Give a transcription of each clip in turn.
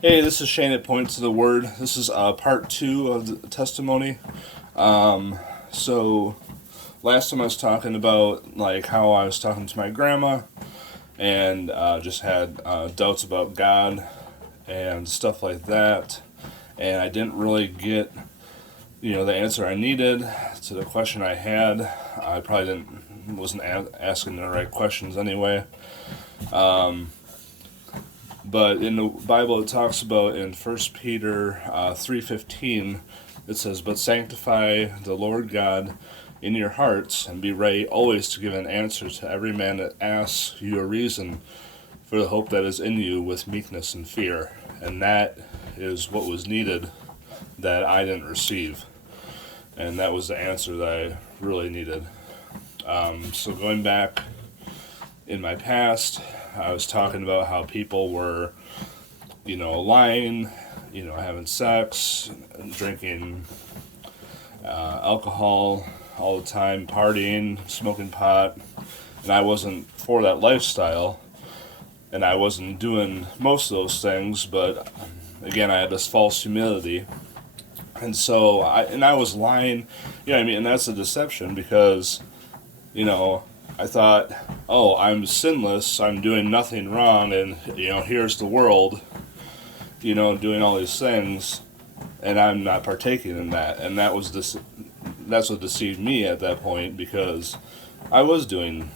Hey, this is Shane at Point to the Word. This is part two of the testimony. So last time I was talking about like how I was talking to my grandma and just had doubts about God and stuff like that, and I didn't really get the answer I needed to the question I had. I probably didn't wasn't asking the right questions anyway. But in the Bible, it talks about in 1 Peter 3:15, it says, "But sanctify the Lord God in your hearts, and be ready always to give an answer to every man that asks you a reason for the hope that is in you with meekness and fear." And that is what was needed that I didn't receive. And that was the answer that I really needed. So going back in my past, I was talking about how people were, lying, having sex, drinking alcohol all the time, partying, smoking pot, and I wasn't for that lifestyle, and I wasn't doing most of those things, but again, I had this false humility, and so I was lying, and that's a deception because, I thought, oh, I'm sinless, I'm doing nothing wrong, and, here's the world, doing all these things, and I'm not partaking in that. And that's what deceived me at that point, because I was doing,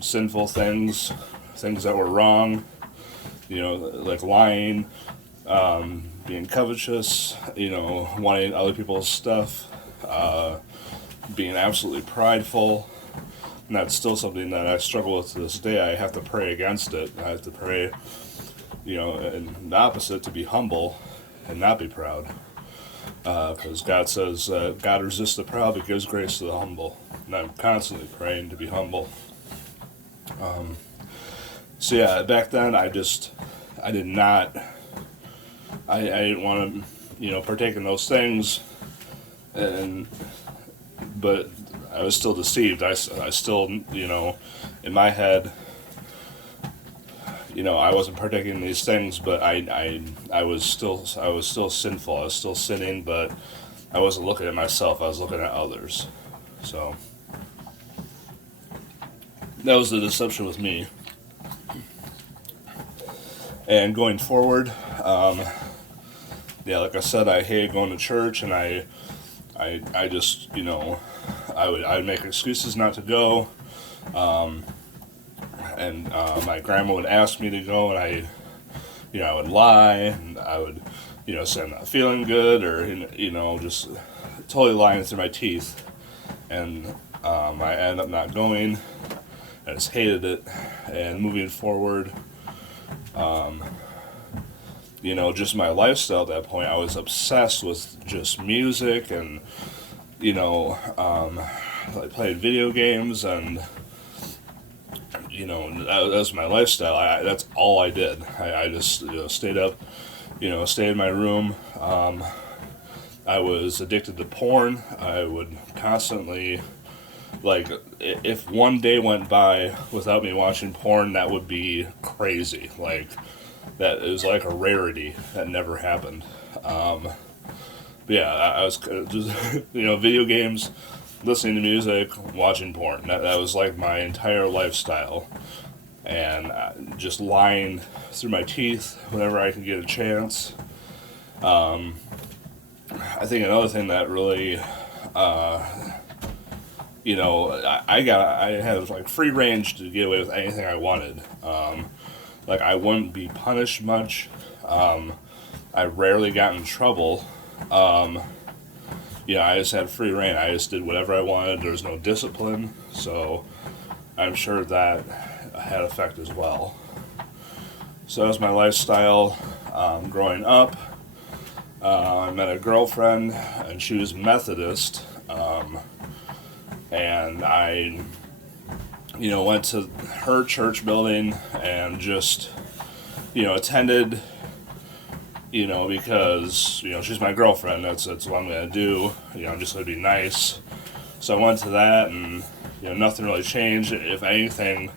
sinful things, things that were wrong, like lying, being covetous, wanting other people's stuff, being absolutely prideful. And that's still something that I struggle with to this day. I have to pray against it. I have to pray, and the opposite, to be humble and not be proud. Because God says, God resists the proud but gives grace to the humble. And I'm constantly praying to be humble. So yeah, back then I did not, I didn't want to, partake in those things. But I was still deceived. I still, in my head, I wasn't partaking in these things, but I was still sinful. I was still sinning, but I wasn't looking at myself. I was looking at others. So that was the deception with me. And going forward, like I said, I hated going to church, and I just, I'd make excuses not to go. And my grandma would ask me to go, and I would lie, and I would, say I'm not feeling good, or, just totally lying through my teeth. And I ended up not going. I just hated it. And moving forward, just my lifestyle at that point, I was obsessed with just music and, I played video games, and, that was my lifestyle. That's all I did. I just stayed up, stayed in my room. I was addicted to porn. I would constantly, like, if one day went by without me watching porn, that would be crazy. Like, that it was like a rarity that never happened. But yeah, I was just, video games, listening to music, watching porn. That was like my entire lifestyle. And just lying through my teeth whenever I could get a chance. I think another thing that really, I had like free range to get away with anything I wanted. Like, I wouldn't be punished much. I rarely got in trouble. I just had free reign. I just did whatever I wanted. There was no discipline, so I'm sure that had effect as well. So that was my lifestyle growing up. I met a girlfriend, and she was Methodist, and I, went to her church building and just, attended, because, she's my girlfriend. That's what I'm going to do. I'm just going to be nice. So I went to that, and, nothing really changed. If anything,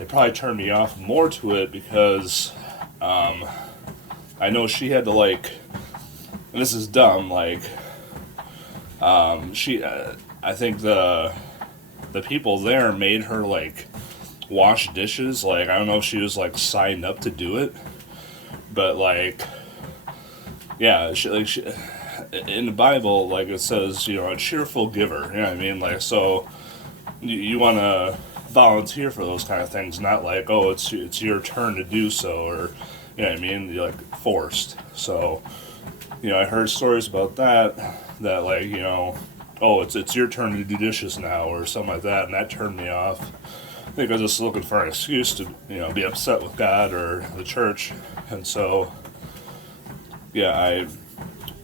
it probably turned me off more to it because I know she had to like, and this is dumb, like, I think the people there made her like wash dishes. Like, I don't know if she was like signed up to do it, but like, yeah, in the Bible, like it says, a cheerful giver. You know what I mean? Like, so you want to volunteer for those kind of things, not like, oh, it's your turn to do so, or you know what I mean? You're like forced. So, I heard stories about that like, oh, it's your turn to do dishes now, or something like that, and that turned me off. I think I was just looking for an excuse to, be upset with God or the church, and so, yeah, I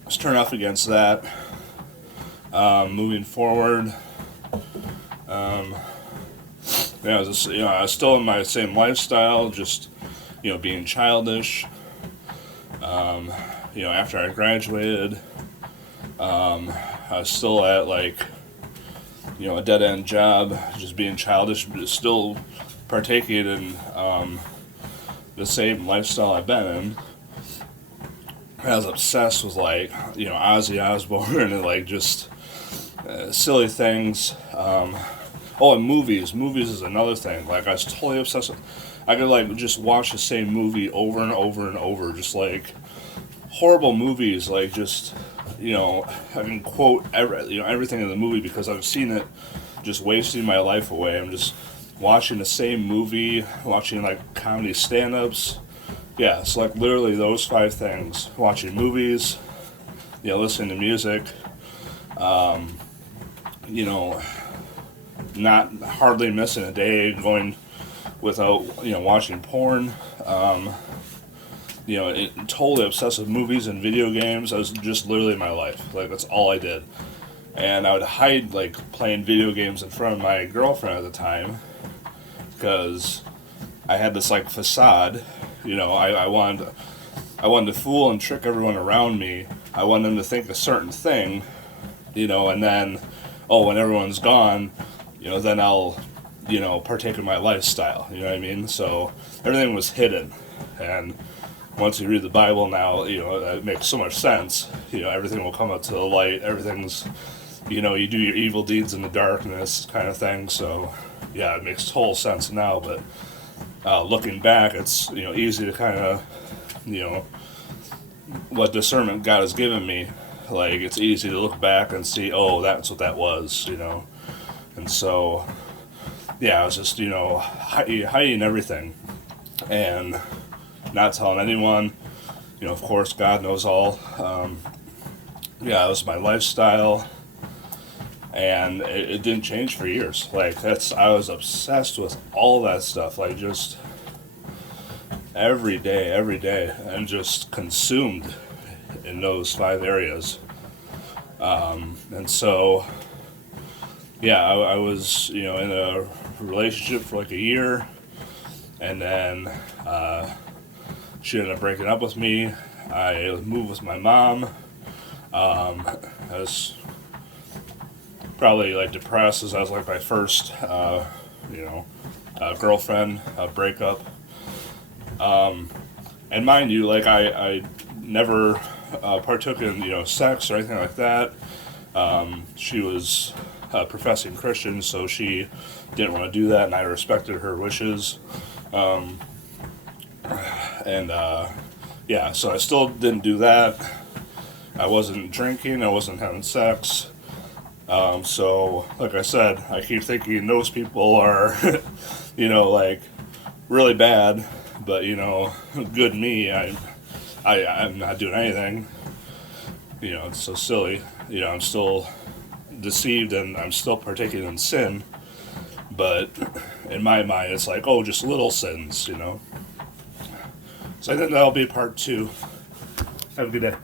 was turned off against that. Moving forward, I was just, I was still in my same lifestyle, just, being childish. After I graduated, I was still at like, a dead end job, just being childish, but still partaking in the same lifestyle I've been in. I was obsessed with like, Ozzy Osbourne and like just silly things. And movies. Movies is another thing. Like, I was totally obsessed with. I could like just watch the same movie over and over and over, just like horrible movies. Like, just I can quote everything in the movie because I've seen it. Just wasting my life away. I'm just watching the same movie, watching like comedy stand-ups. Yeah, it's like literally those 5 things: watching movies, listening to music, not hardly missing a day going without watching porn. Totally obsessed with movies and video games. That was just literally my life. Like, that's all I did. And I would hide like playing video games in front of my girlfriend at the time because I had this like facade. I wanted to fool and trick everyone around me. I wanted them to think a certain thing, and then, when everyone's gone, then I'll, partake in my lifestyle. You know what I mean? So everything was hidden, and once you read the Bible now, it makes so much sense. Everything will come up to the light. Everything's, you do your evil deeds in the darkness kind of thing. So, yeah, it makes total sense now. But looking back, it's, easy to kind of, what discernment God has given me. Like, it's easy to look back and see, oh, that's what that was, And so, yeah, I was just, hiding everything and not telling anyone. Of course, God knows all. It was my lifestyle, and it didn't change for years. Like, I was obsessed with all that stuff, like, just every day, and just consumed in those 5 areas. And so, yeah, I was, in a relationship for like a year, and then she ended up breaking up with me. I moved with my mom. I was probably like depressed, as I was like my first, girlfriend breakup. And mind you, like I never partook in sex or anything like that. She was a professing Christian, so she didn't want to do that, and I respected her wishes. So I still didn't do that. I wasn't drinking, I wasn't having sex. So, like I said, I keep thinking those people are, like, really bad, but, good me, I'm not doing anything. It's so silly. I'm still deceived and I'm still partaking in sin, but in my mind, it's like, oh, just little sins, So I think that'll be part 2. Have a good day.